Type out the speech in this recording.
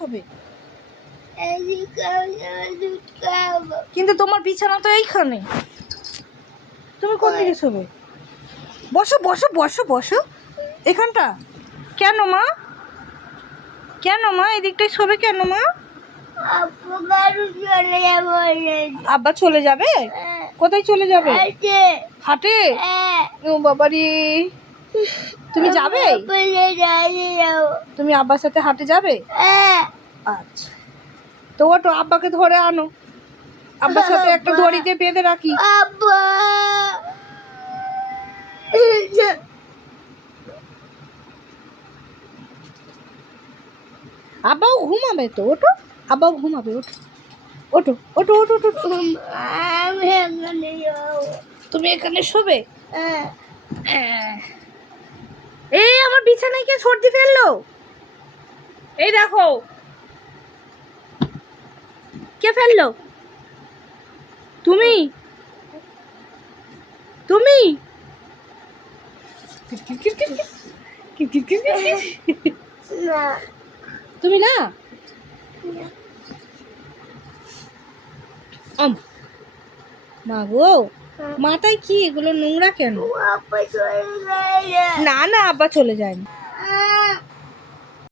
শোবে? কিন্তু তোমার বিছানা তো এইখানে, তুমি কোন দিকে শোবে? বসো বসো বসো বসো এখানটা। কেন মা? কেন মা এদিকটাই শোবে কেন মা? আব্বা চলে যাবে? কোথায় চলে যাবে? হাটে? ও বাবারি, তুমি যাবে? তুমি আব্বার সাথে হাটে যাবে? আচ্ছা, তো ওটো আব্বাকে ধরে আনো, আব্বার সাথে একটা দড়িতে বেঁধে রাখি। আব্বাও ঘুমাবে তো, ওটো আব্বাও ঘুমাবে, ওটো ওটো ওটো ওটো ওটো। তুমি এখানে শোবে? এই আমার বিছানায় কে সর্দি ফেললো? এই দেখো, কে ফেললো? তুমি তুমি তুমি না? মা গো, মাথায় কি এগুলো নোংরা কেন? না না, আব্বা চলে যায়নি।